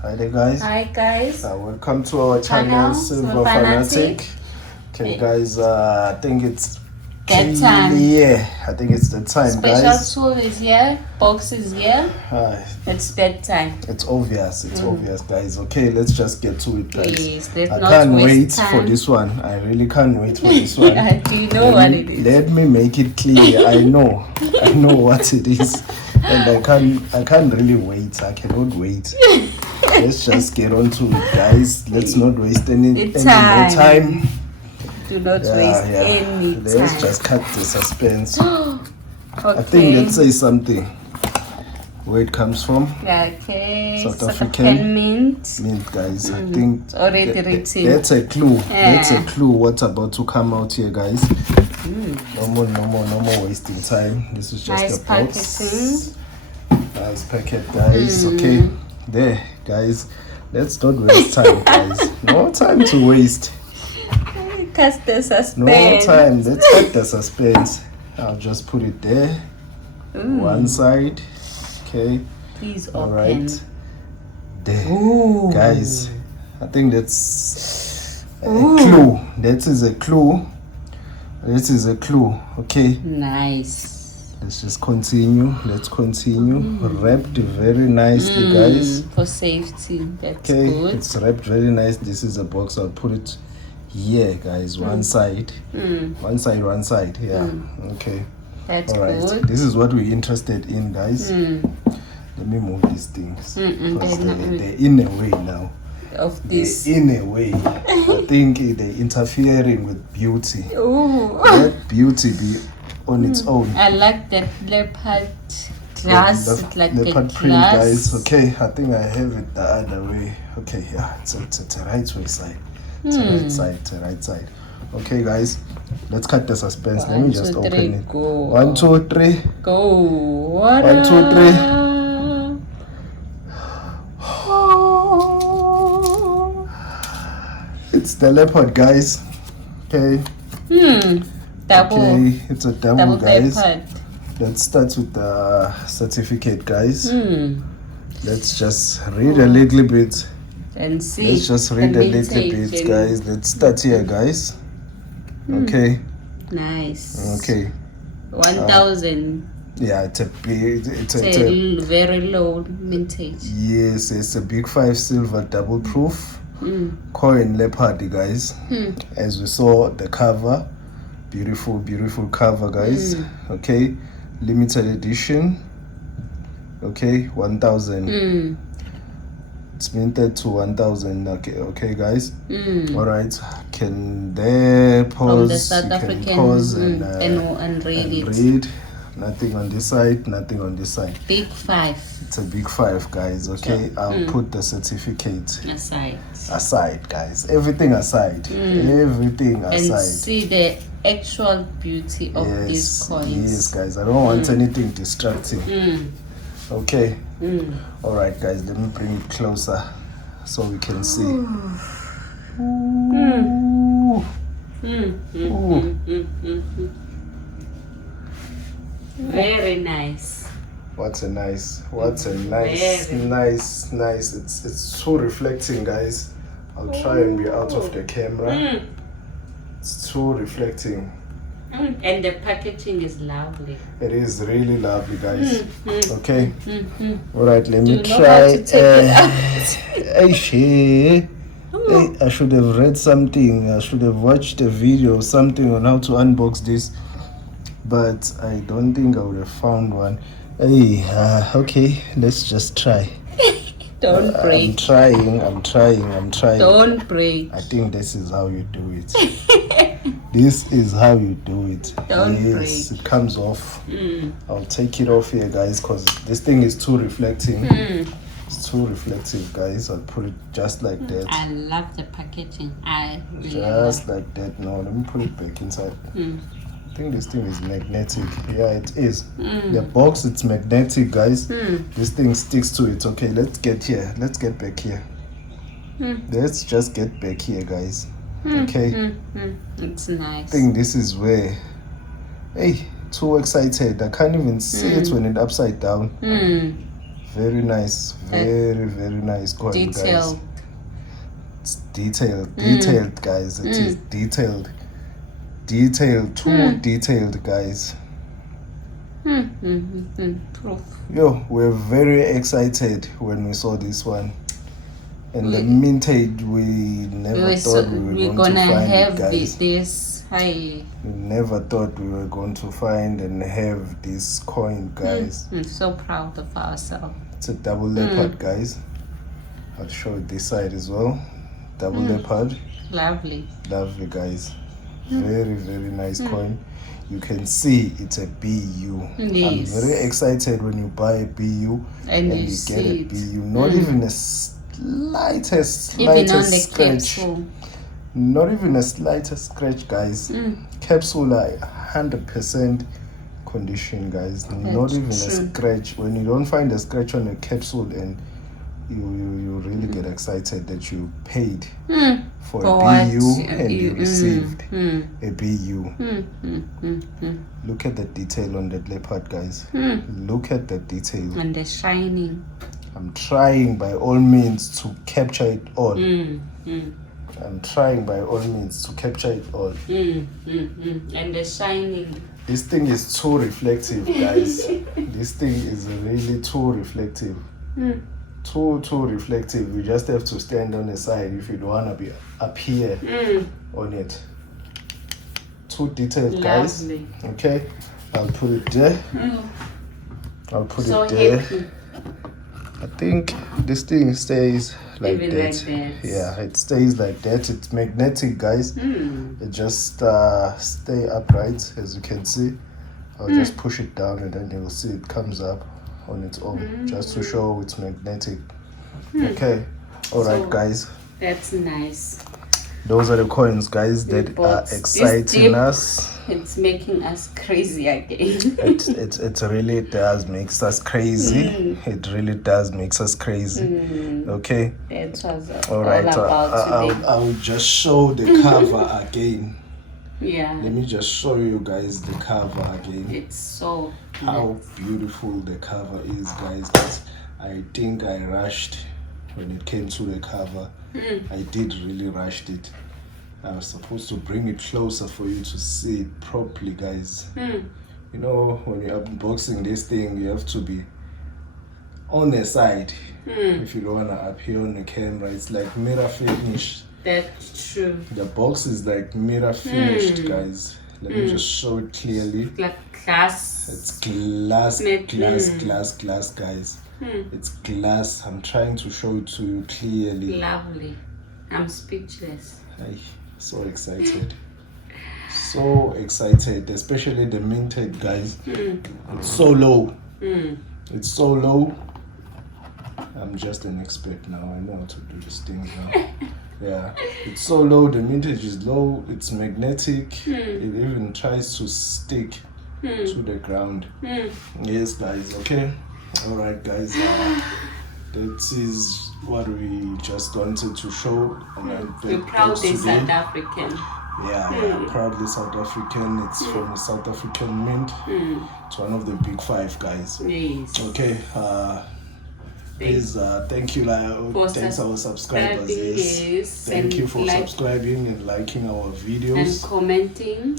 Hi there, guys. Hi guys. Welcome to our channel, Silver Fanatic. Okay, guys. I think it's that time. Yeah, I think it's the time, guys. Special tool is here. Box is here. It's that time. It's obvious. It's obvious, guys. Okay, let's just get to it, guys. Please, let's I not can't waste wait time. for this one. I really can't wait for this one. Do you know what it is? Let me make it clear. I know what it is, and I can't really wait. I cannot wait. Let's just get on to it, guys. Let's not waste any more time. Do not waste any time. Let's just cut the suspense. Okay. I think let's say something. Where it comes from? Okay. South African mint. Mint, guys. I think It's already written. that's a clue. That's a clue. What's about to come out here, guys? No more wasting time. This is just nice a box. packaging. Nice packet, guys. Okay, there, guys. Let's not waste time, guys. No time to waste. Cast the suspense. No time. Let's cut the suspense. I'll just put it there. One side. Okay. Please All open. right. There. Ooh. Guys, I think that's a clue. That is a clue. This is a clue. Okay. Nice. Let's just continue. Let's continue. Wrapped very nicely, guys. For safety. That's Okay. good. It's wrapped very nice. This is a box. I'll put it here, guys. One side. One side. Yeah. Okay. That's all right. good. This is what we're interested in, guys. Let me move these things. Because they're in a way now. Of this. They're in a way. I think they're interfering with beauty. Ooh. Let beauty be on its own. I like that leopard glass. It's like leopard the print, glass. guys. Okay, I think I have it the other way. Okay, yeah, it's a right way side. It's a right side. Okay, guys, let's cut the suspense. Let me just open it. Go. 1, 2, 3. Go. 1, 2, 3. It's the leopard, guys. Okay. Double. Okay, it's a double, guys. Leopard. Let's start with the certificate, guys. Let's just read a little bit. And see. Let's just read a little bit, guys. Let's start here, guys. Okay. Nice. Okay. 1,000. Yeah, it's a big. It's a very low mintage. Yes, it's a big 5 silver double proof coin leopard, guys. As we saw the cover, beautiful cover, guys. Okay, limited edition. Okay, 1,000. It's minted to 1,000. Okay, guys. All right. Can they pause? From the South African pause and read it. Read. Nothing on this side. Nothing on this side. Big 5. It's a big 5, guys. Okay, I'll put the certificate aside, guys. Everything aside. Everything aside. And see the actual beauty of these coins. Yes, guys. I don't want anything distracting. Okay. All right, guys. Let me bring it closer so we can see. Very nice. What's a nice. It's too reflecting, guys. I'll try and be out of the camera. It's too reflecting. And the packaging is lovely. It is really lovely, guys. Okay. All right, let me know try. how to take it out. Hey, I should have read something. I should have watched a video, something on how to unbox this, but I don't think I would have found one. Hey, okay, let's just try. Don't break. I'm trying. Don't break. I think this is how you do it. This is how you do it. Don't yes, break. It comes off. I'll take it off here, guys, because this thing is too reflecting. It's too reflective, guys. I'll put it just like that. I love the packaging. I really just like that. No, let me put it back inside. I think this thing is magnetic. Yeah, it is. The box, it's magnetic, guys. This thing sticks to it. Okay, let's get here. Let's get back here. Let's just get back here, guys. Okay. It's nice. I think this is where. Hey, too excited. I can't even see it when it's upside down. Very nice. Very nice coin, detailed. guys. It's detailed, guys. It is detailed. Too detailed, guys. Proof. Yo, we're very excited when we saw this one. And the mintage, we never thought we were going to find have it, guys. this. Hi. We never thought we were going to find and have this coin, guys. I'm so proud of ourselves. It's a double leopard, guys. I'll show it this side as well. Double leopard. Lovely, guys. Very nice coin. You can see it's a BU. Yes. I'm very excited when you buy a BU and you get a BU. Not even a slightest even on the scratch. capsule. Not even a slightest scratch, guys. Capsule are 100% condition, guys. Not even a scratch. When you don't find a scratch on a capsule, and you really get excited that you paid for a BU and you received a BU. Look at the detail on that leopard, guys. Look at the detail. And the shining. I'm trying by all means to capture it all. I'm trying by all means to capture it all. And the shining. This thing is too reflective, guys. This thing is really too reflective. Too reflective. You just have to stand on the side if you don't want to be up here on it. Too detailed, guys. Lovely. Okay, I'll put it there. I'll put so it there. Happy. I think this thing stays like Even that. like that. Yeah, it stays like that. It's magnetic, guys. It just stay upright, as you can see. I'll just push it down and then you'll see it comes up on its own, just to show it's magnetic. Okay, all right, So, guys. That's nice. Those are the coins, guys, that are exciting us. It's making us crazy again. it really does makes us crazy. It really does makes us crazy. Okay. That was all right. About today. I'll just show the cover again. Yeah. Let me just show you guys the cover again. It's so how beautiful the cover is, guys. I think I rushed when it came to the cover. I did really rushed it. I was supposed to bring it closer for you to see it properly, guys. You know, when you're unboxing this thing, you have to be on the side. If you don't want to appear on the camera, it's like mirror finish. That's true. The box is like mirror finished, guys. Let me just show it clearly. Like glass. It's glass, guys. It's glass. I'm trying to show it to you clearly. Lovely. I'm speechless. So excited. So excited, especially the minted, guys. It's so low. It's so low. I'm just an expert now. I know how to do these things now. Yeah, it's so low. The mintage is low. It's magnetic. It even tries to stick to the ground. Yes, guys. Okay. All right, guys. That is what we just wanted to show. We're proudly South African. Yeah, proudly South African. It's from the South African Mint. It's one of the big 5, guys. Yes. Okay. Please, thank you, thanks our subscribers. Yes. Thank you for subscribing and liking our videos.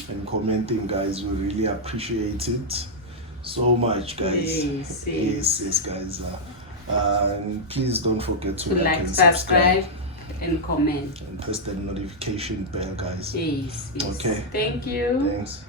And commenting, guys. We really appreciate it so much, guys. Yes, guys. And please don't forget to like and subscribe and comment. And press the notification bell, guys. Yes. Okay. Thank you. Thanks.